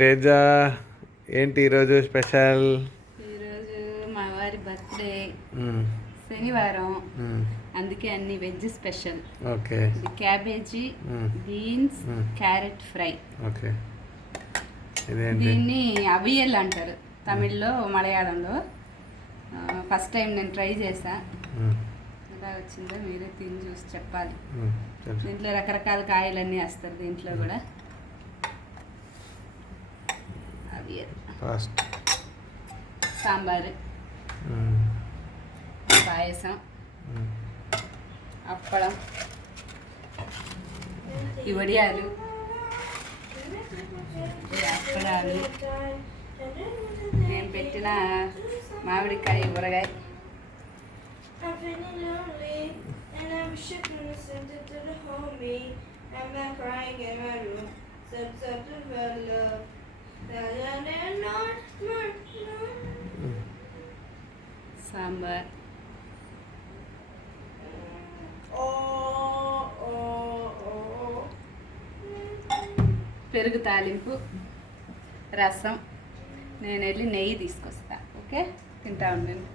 తేజ ఏంటి ఈరోజు స్పెషల్? ఈరోజు మా వారి బర్త్డే శనివారం, అందుకే అన్ని వెజ్ స్పెషల్. ఓకే. ఇది cabbage, beans, carrot fry. Okay. ఇదేంటి? దీన్ని అవియల్ అంటారు తమిళ్లో, మలయాళంలో. ఫస్ట్ టైం నేను ట్రై చేసా. ఎలా వచ్చిందో మీరే తిని చూసి చెప్పాలి. దీంట్లో రకరకాల కాయలన్నీ వేస్తారు దీంట్లో కూడా. అవియల్, సాంబారు, పాయసం, అప్పడం, ఈ వడియాలు, అప్పడాలు, నేను పెట్టిన మామిడికాయ ఊరగాయ, సాంబార్, పెరుగు తాలింపు, రసం. నేను వెళ్ళి నెయ్యి తీసుకొస్తా. ఓకే, తింటా ఉండండి.